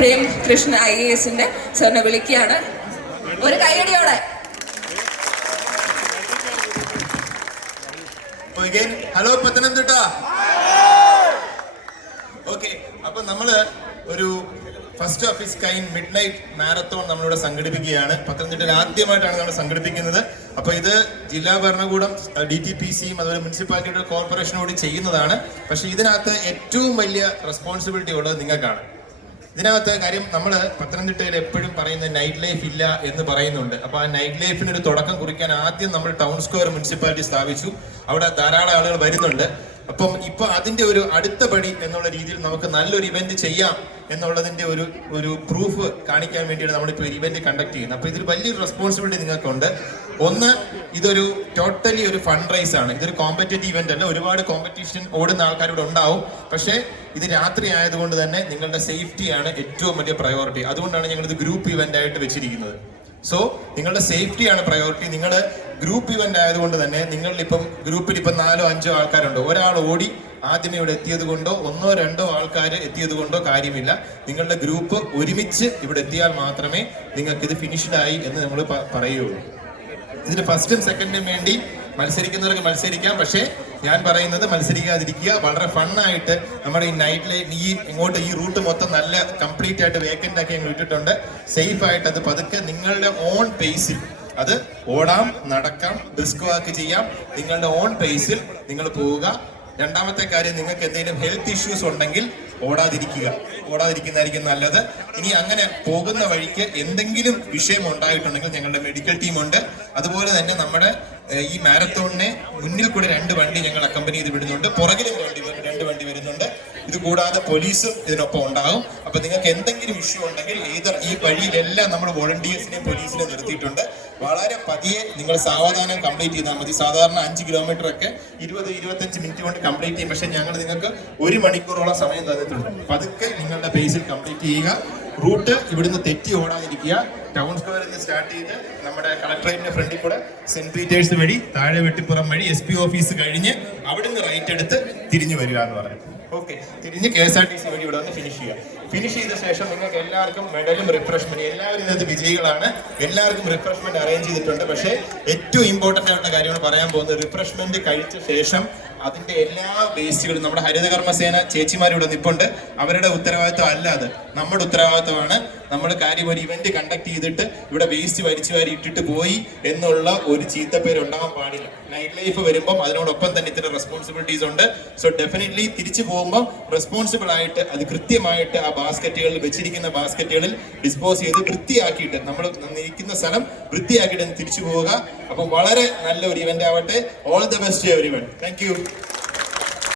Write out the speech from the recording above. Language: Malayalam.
പ്രേം കൃഷ്ണ IASന്റെ സാറിനെ വിളിക്കുകയാണ്. ഒരു കൈയടിയോടെ. ഹലോ പത്തനംതിട്ട. ഓക്കെ, അപ്പൊ നമ്മള് ഒരു first of is kind mid night marathon നമ്മളിവിടെ സംഘടിപ്പിക്കുകയാണ്. പത്തനംതിട്ടയിൽ ആദ്യമായിട്ടാണ് നമ്മൾ സംഘടിപ്പിക്കുന്നത്. അപ്പൊ ഇത് ജില്ലാ ഭരണകൂടം, DTPCയും അതുപോലെ മുനിസിപ്പാലിറ്റിയുടെ കോർപ്പറേഷനോട് ചെയ്യുന്നതാണ്. പക്ഷെ ഇതിനകത്ത് ഏറ്റവും വലിയ റെസ്പോൺസിബിലിറ്റി ഉള്ളത് നിങ്ങൾക്കാണ്. ഇതിനകത്ത് കാര്യം നമ്മൾ പത്തനംതിട്ടയിൽ എപ്പോഴും പറയുന്ന നൈറ്റ് ലൈഫ് ഇല്ല എന്ന് പറയുന്നുണ്ട്. അപ്പൊ ആ നൈറ്റ് ലൈഫിന് ഒരു തുടക്കം കുറിക്കാൻ ആദ്യം നമ്മൾ ടൗൺ സ്ക്വയർ മുനിസിപ്പാലിറ്റി സ്ഥാപിച്ചു. അവിടെ ധാരാളം ആളുകൾ വരുന്നുണ്ട്. അപ്പം ഇപ്പൊ അതിന്റെ ഒരു അടുത്ത പടി എന്നുള്ള രീതിയിൽ നമുക്ക് നല്ലൊരു ഇവന്റ് ചെയ്യാം എന്നുള്ളതിന്റെ ഒരു പ്രൂഫ് കാണിക്കാൻ വേണ്ടിയാണ് നമ്മളിപ്പോൾ ഒരു ഇവന്റ് കണ്ടക്ട് ചെയ്യുന്നത്. അപ്പൊ ഇതിൽ വലിയൊരു റെസ്പോൺസിബിലിറ്റി നിങ്ങൾക്കുണ്ട്. ഒന്ന്, ഇതൊരു ടോട്ടലി ഒരു ഫണ്ട് റൈസ് ആണ്. ഇതൊരു കോമ്പറ്റേറ്റീവ് ഇവന്റ് അല്ല. ഒരുപാട് കോമ്പറ്റീഷൻ ഓടുന്ന ആൾക്കാരോട് ഉണ്ടാവും. പക്ഷേ ഇത് രാത്രി ആയതുകൊണ്ട് തന്നെ നിങ്ങളുടെ സേഫ്റ്റിയാണ് ഏറ്റവും വലിയ പ്രയോറിറ്റി. അതുകൊണ്ടാണ് ഞങ്ങൾ ഇത് ഗ്രൂപ്പ് ഇവന്റ് ആയിട്ട് വെച്ചിരിക്കുന്നത്. സോ നിങ്ങളുടെ സേഫ്റ്റിയാണ് പ്രയോറിറ്റി. നിങ്ങൾ ഗ്രൂപ്പ് ഇവന്റ് ആയതുകൊണ്ട് തന്നെ നിങ്ങളിപ്പം ഗ്രൂപ്പിൽ ഇപ്പം 4-5 ആൾക്കാരുണ്ടോ, ഒരാൾ ഓടി ആദ്യമേ ഇവിടെ എത്തിയത് കൊണ്ടോ 1-2 ആൾക്കാർ എത്തിയത് കൊണ്ടോ കാര്യമില്ല. നിങ്ങളുടെ ഗ്രൂപ്പ് ഒരുമിച്ച് ഇവിടെ എത്തിയാൽ മാത്രമേ നിങ്ങൾക്ക് ഇത് ഫിനിഷ്ഡ് ആയി എന്ന് നമ്മൾ പറയുകയുള്ളൂ. ഇതിന് ഫസ്റ്റും സെക്കൻഡും വേണ്ടി മത്സരിക്കുന്നവർക്ക് മത്സരിക്കാം. പക്ഷേ ഞാൻ പറയുന്നത് മത്സരിക്കാതിരിക്കുക. വളരെ ഫണ്ണായിട്ട് നമ്മുടെ ഈ നൈറ്റ് ലൈഫ് ഈ റൂട്ട് മൊത്തം നല്ല കംപ്ലീറ്റ് ആയിട്ട് വേക്കൻ്റ് ആക്കി ഞങ്ങൾ ഇട്ടിട്ടുണ്ട്. സേഫ് ആയിട്ട് അത് പതുക്കെ നിങ്ങളുടെ ഓൺ പേസിൽ അത് ഓടാം, നടക്കാം, ഡിസ്ക് വാക്ക് ചെയ്യാം. നിങ്ങളുടെ ഓൺ പേസിൽ നിങ്ങൾ പോവുക. രണ്ടാമത്തെ കാര്യം, നിങ്ങൾക്ക് എന്തെങ്കിലും ഹെൽത്ത് ഇഷ്യൂസ് ഉണ്ടെങ്കിൽ ഓടാതിരിക്കുന്നതായിരിക്കും നല്ലത്. ഇനി അങ്ങനെ പോകുന്ന വഴിക്ക് എന്തെങ്കിലും വിഷയം ഉണ്ടായിട്ടുണ്ടെങ്കിൽ ഞങ്ങളുടെ മെഡിക്കൽ ടീമുണ്ട്. അതുപോലെ തന്നെ നമ്മുടെ ഈ മാരത്തോണിനെ മുന്നിൽ കൂടെ 2 വണ്ടി ഞങ്ങൾ അക്കമ്പനി ചെയ്ത് വിടുന്നുണ്ട്. പുറകിലും 2 വണ്ടി വരുന്നുണ്ട്. ഇത് കൂടാതെ പോലീസും ഇതിനൊപ്പം ഉണ്ടാകും. അപ്പൊ നിങ്ങൾക്ക് എന്തെങ്കിലും ഇഷ്യൂ ഉണ്ടെങ്കിൽ ഈ വഴിയിലെല്ലാം നമ്മൾ വോളണ്ടിയേഴ്സിനെയും പോലീസിനെ നിർത്തിയിട്ടുണ്ട്. വളരെ പതിയെ നിങ്ങൾ സാവധാനം കംപ്ലീറ്റ് ചെയ്താൽ മതി. സാധാരണ 5 കിലോമീറ്റർ ഒക്കെ 20-25 മിനിറ്റ് കൊണ്ട് കംപ്ലീറ്റ് ചെയ്യും. പക്ഷെ ഞങ്ങൾ നിങ്ങൾക്ക് 1 മണിക്കൂറോളം സമയം തന്നിട്ടുണ്ട്. പതുക്കെ നിങ്ങളുടെ പേസിൽ കംപ്ലീറ്റ് ചെയ്യുക. റൂട്ട് ഇവിടുന്ന് തെറ്റി ഓടാതിരിക്കുക. ടൗൺ സ്ക്വയറിൽ നിന്ന് സ്റ്റാർട്ട് ചെയ്ത് നമ്മുടെ കളക്ടറേറ്റിന്റെ ഫ്രണ്ടിൽ കൂടെ സെന്റ് പീറ്റേഴ്സ് വഴി താഴെ വെട്ടിപ്പുറം വഴി SP ഓഫീസ് കഴിഞ്ഞ് അവിടുന്ന് റൈറ്റ് എടുത്ത് തിരിഞ്ഞു വരിക എന്ന് പറയും. ഓക്കെ, തിരിഞ്ഞ് KSRTC വഴി ഇവിടെ വന്ന് ഫിനിഷ് ചെയ്യുക. ഫിനിഷ് ചെയ്ത ശേഷം നിങ്ങൾക്ക് എല്ലാവർക്കും മെഡലും റിഫ്രഷ്മെന്റ്, എല്ലാവരും ഇതിനകത്ത് വിജയികളാണ്, എല്ലാവർക്കും റിഫ്രഷ്മെന്റ് അറേഞ്ച് ചെയ്തിട്ടുണ്ട്. പക്ഷേ ഏറ്റവും ഇമ്പോർട്ടന്റ് ആയിട്ടുള്ള കാര്യമാണ് പറയാൻ പോകുന്നത്. റിഫ്രഷ്മെന്റ് കഴിച്ച ശേഷം അതിന്റെ എല്ലാ വേസ്റ്റുകളും നമ്മുടെ ഹരിതകർമ്മസേന ചേച്ചിമാരിവിടെ നിൽപ്പുണ്ട്. അവരുടെ ഉത്തരവാദിത്വം അല്ലാതെ നമ്മുടെ ഉത്തരവാദിത്വമാണ്. നമ്മൾ കാര്യം ഒരു ഇവന്റ് കണ്ടക്ട് ചെയ്തിട്ട് ഇവിടെ വേസ്റ്റ് വലിച്ചു വാരി ഇട്ടിട്ട് പോയി എന്നുള്ള ഒരു ചീത്തപ്പേര് ഉണ്ടാവാൻ പാടില്ല. നൈറ്റ് ലൈഫ് വരുമ്പം അതിനോടൊപ്പം തന്നെ ഇത്തരം റെസ്പോൺസിബിലിറ്റീസ് ഉണ്ട്. സോ ഡെഫിനറ്റ്ലി തിരിച്ചു പോകുമ്പോൾ റെസ്പോൺസിബിൾ ആയിട്ട് അത് കൃത്യമായിട്ട് ആ ബാസ്ക്കറ്റുകളിൽ വെച്ചിരിക്കുന്ന ബാസ്ക്കറ്റുകളിൽ ഡിസ്പോസ് ചെയ്ത് വൃത്തിയാക്കിയിട്ട് നമ്മൾ നിൽക്കുന്ന സ്ഥലം വൃത്തിയാക്കിയിട്ട് തിരിച്ചു പോവുക. അപ്പം വളരെ നല്ല ഒരു ഇവന്റ് ആവട്ടെ. All the best everyone. Thank you.